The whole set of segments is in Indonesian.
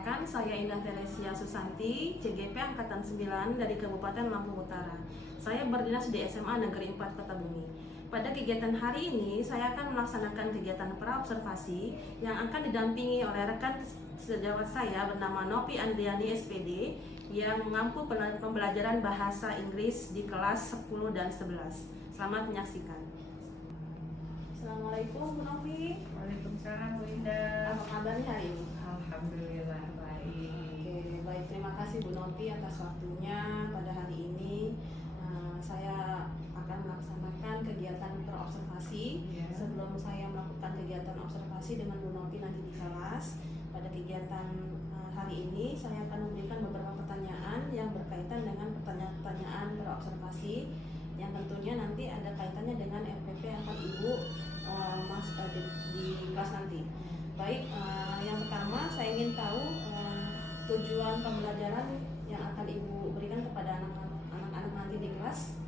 Perkenalkan, saya Indah Teresia Susanti, CGP Angkatan 9 dari Kabupaten Lampung Utara. Saya berdinas di SMA Negeri 4 Kota Bumi. Pada kegiatan hari ini, saya akan melaksanakan kegiatan praobservasi yang akan didampingi oleh rekan sejawat saya bernama Nopi Andriani SPD yang mengampu pembelajaran bahasa Inggris di kelas 10 dan 11. Selamat menyaksikan. Assalamualaikum Bu Nopi. Waalaikumsalam Bu Indah. Apa kabarnya hari ini? Alhamdulillah baik. Oke, baik, terima kasih Bu Nopi atas waktunya pada hari ini. Saya akan melaksanakan kegiatan praobservasi. Sebelum saya melakukan kegiatan observasi dengan Bu Nopi nanti di kelas, pada kegiatan hari ini saya akan memberikan beberapa pertanyaan yang berkaitan dengan pertanyaan-pertanyaan praobservasi yang tentunya nanti ada kaitannya dengan RPP yang akan Ibu di kelas nanti. Baik, yang pertama saya ingin tahu tujuan pembelajaran yang akan Ibu berikan kepada anak-anak nanti di kelas.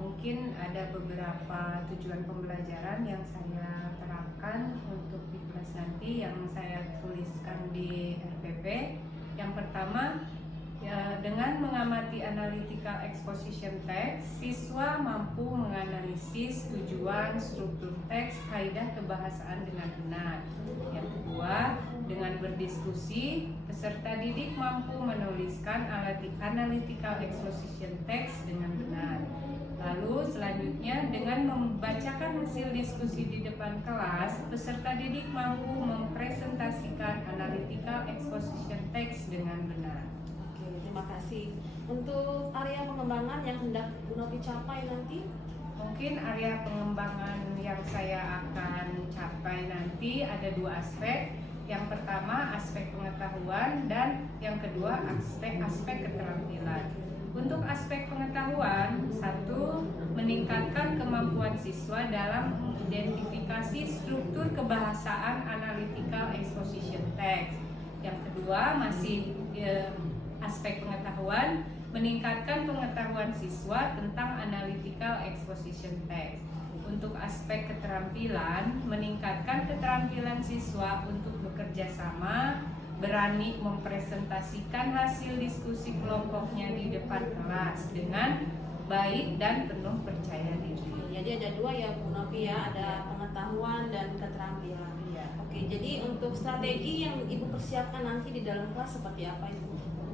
Mungkin ada beberapa tujuan pembelajaran yang saya terapkan untuk di kelas nanti yang saya tuliskan di RPP. Yang pertama, dengan mengamati analytical exposition text, siswa mampu menganalisis tujuan, struktur teks, kaidah kebahasaan dengan benar. Yang kedua, dengan berdiskusi, peserta didik mampu menuliskan analytical exposition text dengan benar. Lalu selanjutnya, dengan membacakan hasil diskusi di depan kelas, peserta didik mampu mempresentasikan analytical exposition text dengan benar. Terima kasih. Untuk area pengembangan yang hendak Bu Nopi capai nanti? Mungkin area pengembangan yang saya akan capai nanti ada dua aspek. Yang pertama aspek pengetahuan dan yang kedua aspek keterampilan. Untuk aspek pengetahuan, satu, meningkatkan kemampuan siswa dalam mengidentifikasi struktur kebahasaan analytical exposition text. Yang kedua masih aspek pengetahuan, meningkatkan pengetahuan siswa tentang analytical exposition text. Untuk aspek keterampilan, meningkatkan keterampilan siswa untuk bekerja sama, berani mempresentasikan hasil diskusi kelompoknya di depan kelas dengan baik dan penuh percaya diri. Jadi ada dua ya Bu Nopi ya, ada pengetahuan dan keterampilan. Oke, jadi untuk strategi yang Ibu persiapkan nanti di dalam kelas seperti apa Ibu?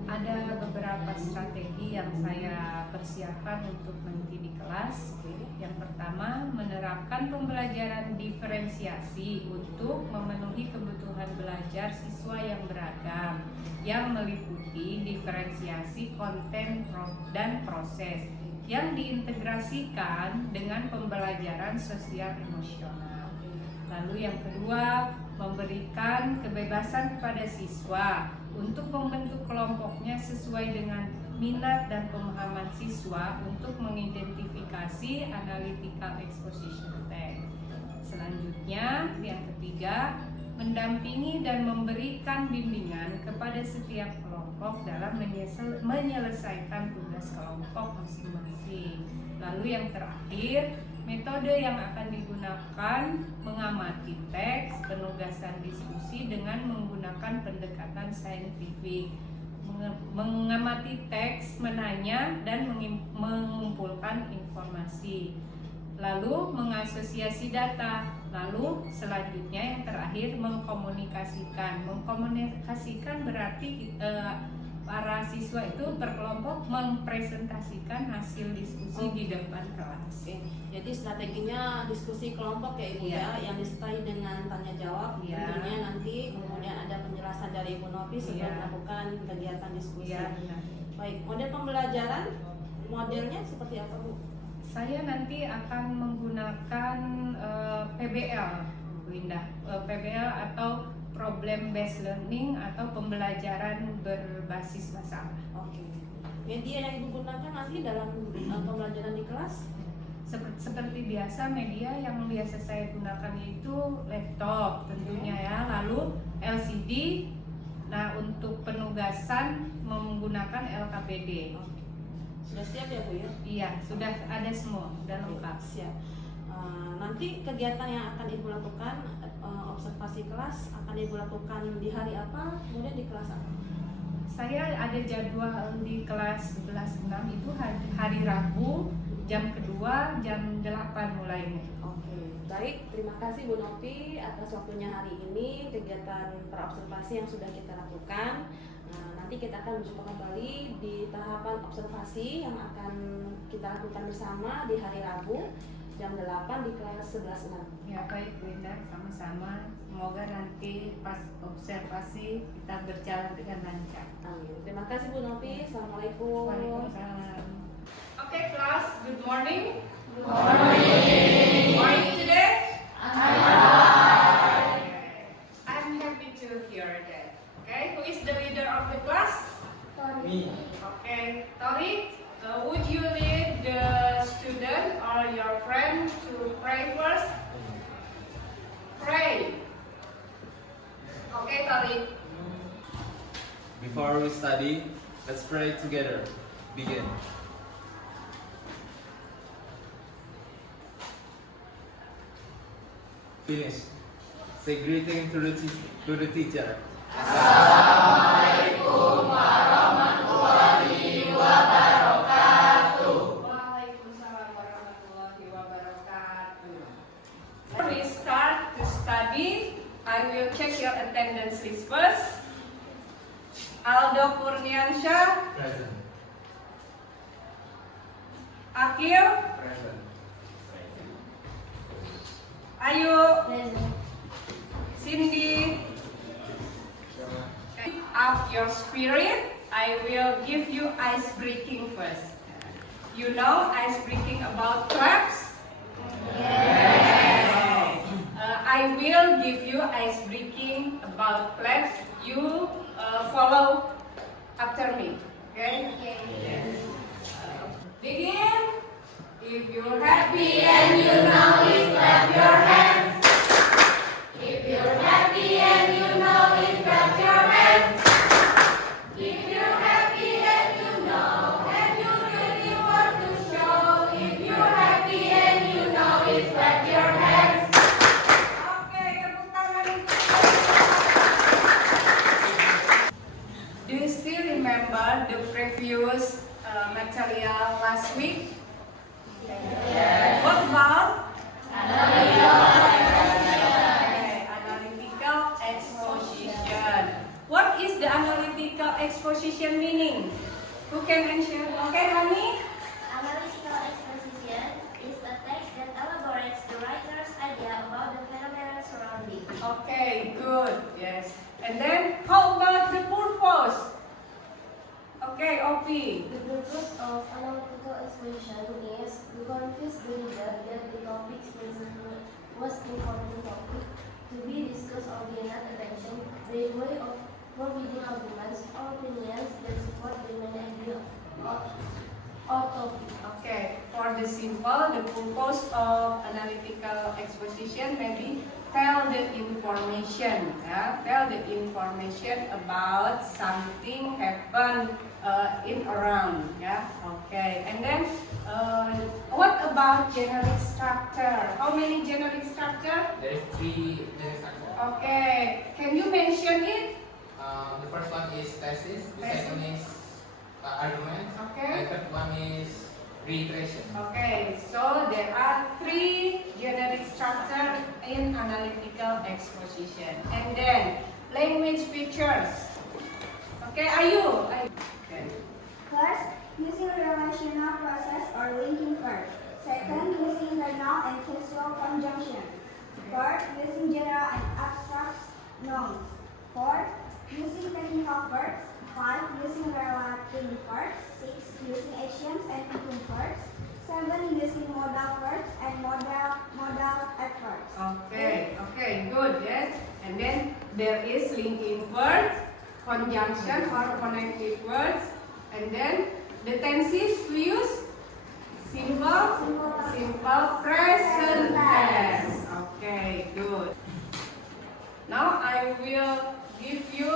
Ada beberapa strategi yang saya persiapkan untuk nanti di kelas. Yang pertama, menerapkan pembelajaran diferensiasi untuk memenuhi kebutuhan belajar siswa yang beragam, yang meliputi diferensiasi konten dan proses yang diintegrasikan dengan pembelajaran sosial emosional. Lalu yang kedua, memberikan kebebasan kepada siswa untuk membentuk kelompoknya sesuai dengan minat dan pemahaman siswa untuk mengidentifikasi analytical exposition text. Selanjutnya, yang ketiga, mendampingi dan memberikan bimbingan kepada setiap kelompok dalam menyelesaikan tugas kelompok masing-masing. Lalu yang terakhir, metode yang akan digunakan mengamati teks, penugasan diskusi dengan menggunakan pendekatan saintifik. Mengamati teks, menanya, dan mengumpulkan informasi. Lalu mengasosiasi data. Lalu selanjutnya yang terakhir mengkomunikasikan. Mengkomunikasikan berarti para siswa itu berkelompok mempresentasikan hasil diskusi di depan kelas. Jadi strateginya diskusi kelompok ya Ibu ya, yang disertai dengan tanya jawab. Tentunya nanti kemudian ada penjelasan dari Ibu Nopi sebelum melakukan kegiatan diskusi. Baik, model pembelajaran modelnya seperti apa Bu? Saya nanti akan menggunakan PBL, Bu Indah. PBL atau problem based learning atau pembelajaran berbasis masalah. Oke. Media yang Ibu gunakan nanti dalam pembelajaran di kelas? Seperti biasa, media yang biasa saya gunakan itu laptop tentunya ya, lalu LCD. Nah, untuk penugasan menggunakan LKPD. Sudah siap ya Bu ya? Iya, sudah ada semua, sudah lengkap. Siap. Nanti kegiatan yang akan Ibu lakukan, observasi kelas akan Ibu lakukan di hari apa, kemudian di kelas apa? Saya ada jadwal di kelas 11-6 itu hari Rabu jam kedua jam 8 mulainya. Oke, baik. Terima kasih Bu Novi atas waktunya hari ini, kegiatan praobservasi yang sudah kita lakukan. Nanti kita akan berjumpa kembali di tahapan observasi yang akan kita lakukan bersama di hari Rabu jam 8 di kelas 11-6. Ya baik Bu Indah, sama-sama. Semoga nanti pas observasi kita berjalan dengan lancar. Amin. Terima kasih Bu Novi. Assalamualaikum. Waalaikumsalam. Okay, class. Good morning. Good morning. How are you today? I'm happy to hear that. Okay, who is the leader of the class? Me. Okay, Tori, would you lead the student or your friend to pray first? Pray. Okay, Tori. Before we study, let's pray together. Begin. Finish. Say greeting to the teacher. Waalaikumsalam warahmatullahi wabarakatuh. Before we start to study, I will check your attendance list first. Aldo Kurniansyah, Present. Akil, Present. Ayu, Cindy. Up your spirit, I will give you ice breaking first. You know ice breaking about claps? Yes. I will give you ice breaking about claps. You follow after me. Okay? Yes. Begin. If you're happy and you know it, clap your hands. If you're happy and you know it, clap your hands. If you're happy and you know and you really want to show, if you're happy and you know it, clap your hands. Okay, tepuk tangan. Do you still remember the previous material last week? Yes. What about? Analytical exposition. What is the analytical exposition meaning? Who can answer? Okay, Hani? Analytical exposition is a text that elaborates the writer's idea about the phenomenon surrounding. Okay, good. Yes. And then, how about the purpose? Okay, Opi. The purpose of analytical exposition is to convince the reader that the topic's most important topic to be discussed or gain attention by way of providing arguments or opinions that support the main idea or topic. Okay, for the simple, the purpose of analytical exposition maybe tell the information, tell the information about something happen in around, Okay, and then what about generic structure? How many generic structure? There is 3 generic structure. Okay, can you mention it? The first one is thesis, the Thesis. second is argument, Okay. and third one is reiteration. Okay, so there are 3 generic structure in analytical exposition. And then language features. Okay, are you? Okay. First, using relational process or linking verbs. Second, using the noun and causal conjunction. Third, using general and abstract nouns. Fourth, using technical verbs. 5, using relating verbs. 6, using actions and become verbs. 7, using modal verbs and modal adverbs. Okay, good, yes. And then there is linking words, conjunction or connective words, and then the tenses we use simple present tense. Okay, good. Now I will give you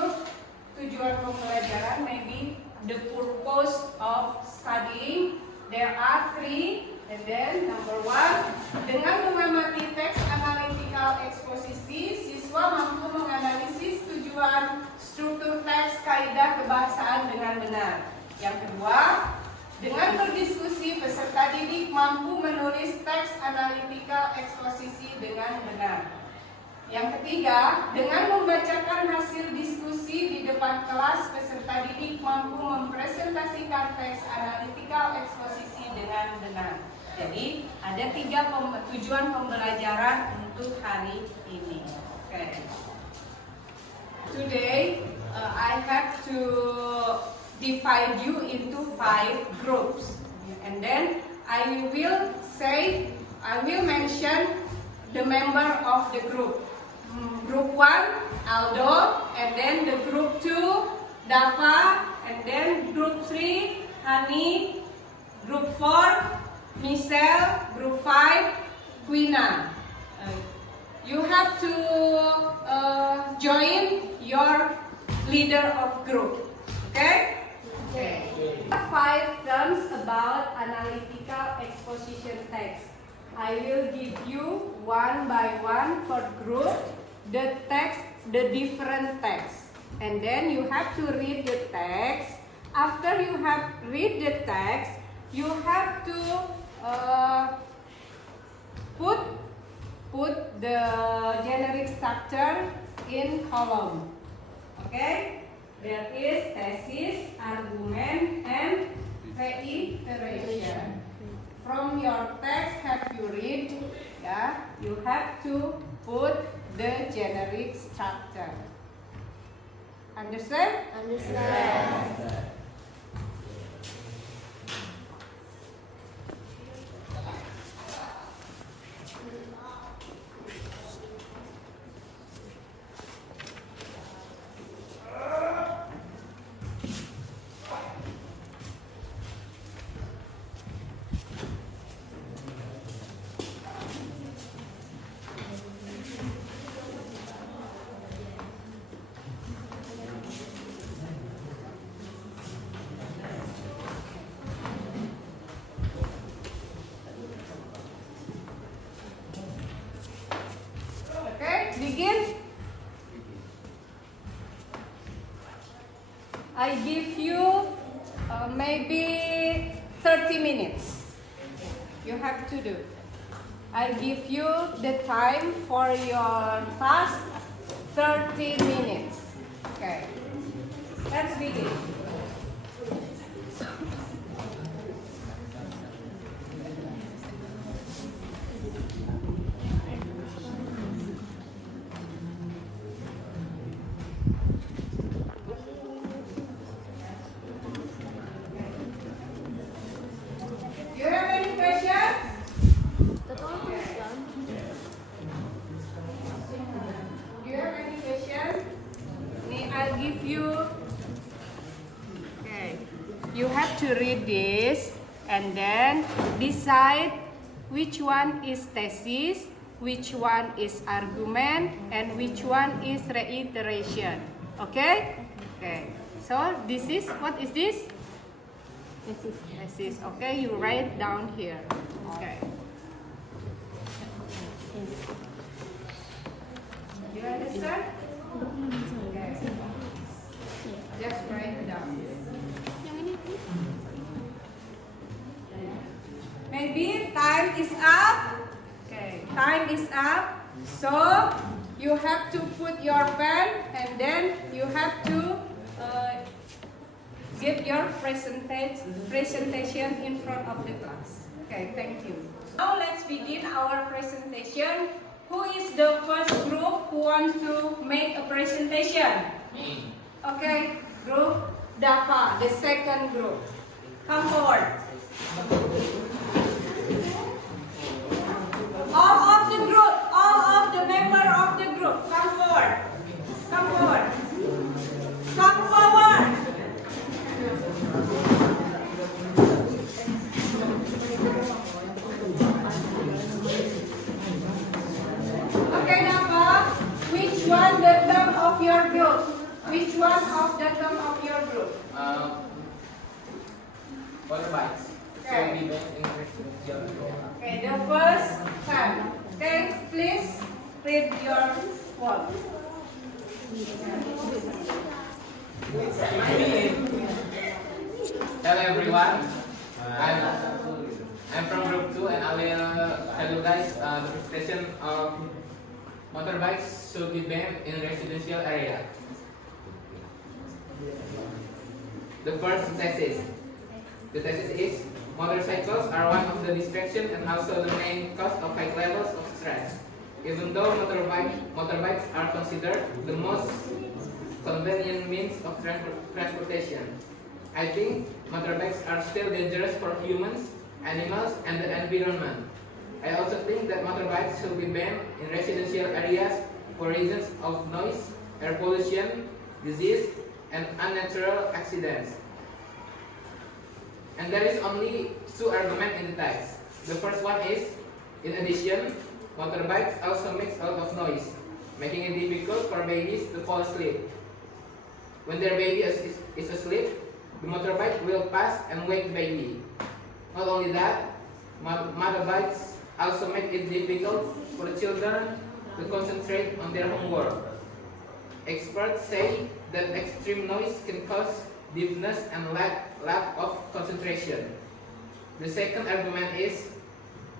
tujuan pembelajaran, maybe the purpose of studying. There are 3 And then number 1, dengan mengamati teks analytical eksposisi, siswa mampu menganalisis tujuan, struktur teks, kaidah kebahasaan dengan benar. Yang kedua, dengan berdiskusi, peserta didik mampu menulis teks analytical eksposisi dengan benar. Yang ketiga, dengan membacakan hasil diskusi di depan kelas, peserta didik mampu mempresentasikan teks analytical eksposisi dengan benar. Jadi, ada 3 tujuan pembelajaran untuk hari ini. Okay. Today, I have to divide you into 5 groups, and then I will mention the member of the group. Group 1, Aldo, and then the group 2, Dafa, and then group 3, Hani, group 4, Michelle, group 5, Quina. You have to join your leader of group, okay? Okay. 5 terms about analytical exposition text. I will give you one by one per group the text, the different text, and then you have to read the text. After you have read the text, you have to put the generic structure in column. Okay? There is thesis, argument, and reiteration. From your text, have you read? Yeah, you have to put the generic structure. Understand? Understand. Begin. I give you maybe 30 minutes. You have to do. I give you the time for your task, 30 minutes. Okay. Let's begin. Do you have any questions? Do you have any questions? I'll give you. Okay. You have to read this and then decide which one is thesis, which one is argument, and which one is reiteration. Okay? Okay. So this is, what is this? Thesis. Okay, you write down here. Okay. Do you understand? Okay. Just write it down. Maybe time is up. Okay, time is up. So you have to put your pen and then you have to give your presentation in front of the class. Okay, thank you. Now let's begin our presentation. Who is the first group who wants to make a presentation? Me. Okay, group Dafa, the second group. Come forward. All of the group, all of the member of the group, come forward. Come forward. Come forward. Okay, Dafa, which one the term of your group? Which one of the term of your group? Motorbikes. shall be banned in residential area. Okay, the first time. Okay, please read your word. Hello everyone, I'm from group 2 and I will tell you guys the presentation of motorbikes should be banned in residential area. The first thesis. The thesis is motorcycles are one of the distractions and also the main cause of high levels of stress. Even though motorbikes are considered the most convenient means of transportation, I think motorbikes are still dangerous for humans, animals, and the environment. I also think that motorbikes should be banned in residential areas for reasons of noise, air pollution, disease, and unnatural accidents. And there is only two arguments in the text. The first one is, in addition, motorbikes also make a lot of noise, making it difficult for babies to fall asleep. When their baby is asleep, the motorbike will pass and wake the baby. Not only that, motorbikes also make it difficult for the children to concentrate on their homework. Experts say that extreme noise can cause deafness and lack of concentration. The second argument is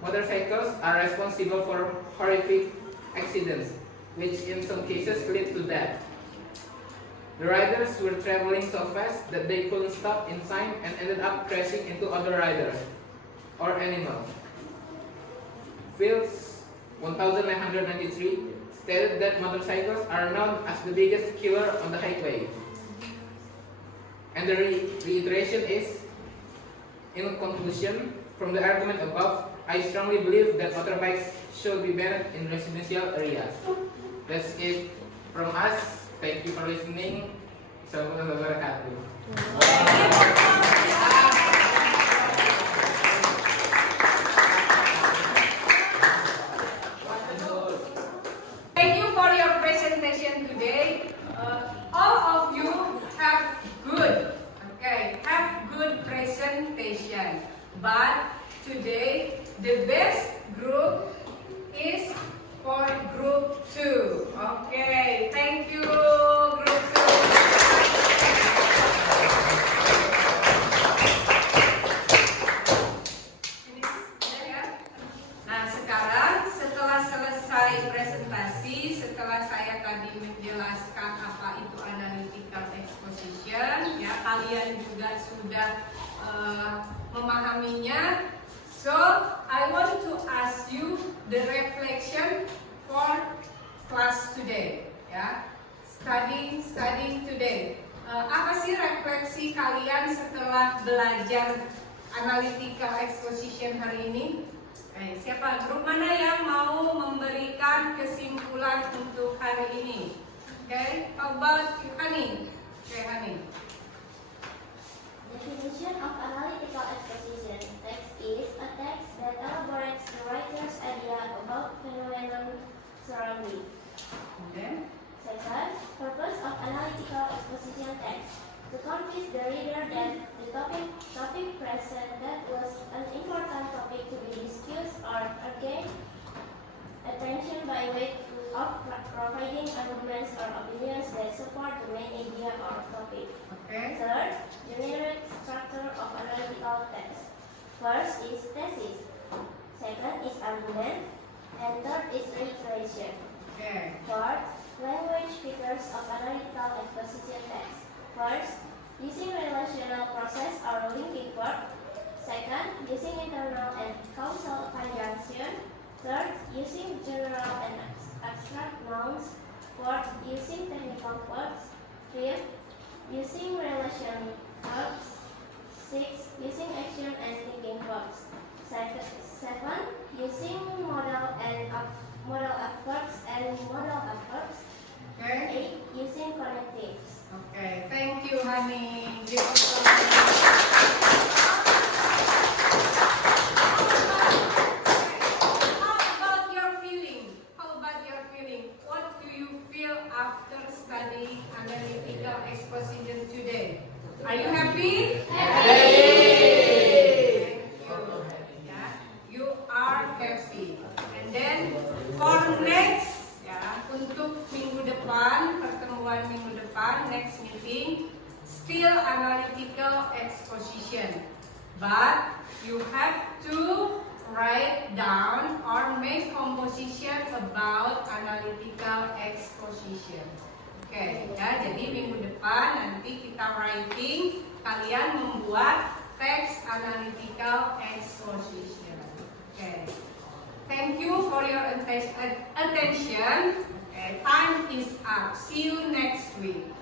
motorcycles are responsible for horrific accidents, which in some cases lead to death. The riders were traveling so fast that they couldn't stop in time and ended up crashing into other riders or animals. Fields 1993 stated that motorcycles are known as the biggest killer on the highway. And the reiteration is, in conclusion, from the argument above, I strongly believe that motorbikes should be banned in residential areas. That's it from us. Thank you for listening. Assalamualaikum warahmatullahi wabarakatuh. Thank you for your presentation today. All of you have good presentation. But today the best group is for group 2. Okay, thank you group 2. Nah, sekarang setelah selesai presentasi, setelah saya tadi menjelaskan apa itu analytical exposition, ya kalian juga sudah memahaminya. So, I want to ask you the reflection for class today, ya. Studying today. Apa sih refleksi kalian setelah belajar analytical exposition hari ini? Siapa grup mana yang mau memberikan kesimpulan untuk hari ini? Okay, how about you, Hani? Okay, Hani. Definition of analytical exposition. Text is a text that elaborates the writer's idea about phenomenon surrounding. Okay. Second, purpose of analytical exposition text. To convince the reader that the topic presented was an important topic to be discussed or gain attention by way of providing arguments or opinions that support the main idea or topic. Okay. Third, generic structure of analytical text. First is thesis. Second is argument. And third is reiteration. Okay. Fourth, language features of analytical exposition text. First, using relational process or linking verb. Second, using internal and causal conjunction. Third, using general and abstract nouns. Fourth, using technical verbs. Fifth, using relation verbs. Sixth, using action and linking verbs. Seven, using modal adverbs and modal adverbs. Okay. Eight, using connectives. Okay. Thank you, Hani. How about your feeling? What do you feel after studying analytical exposition today? Are you happy? Happy. Thank you. exposition. But you have to write down or make composition about analytical exposition. Oke, ya, jadi minggu depan nanti kita writing, kalian membuat teks analytical exposition. Oke, thank you for your attention. Okay, time is up. See you next week.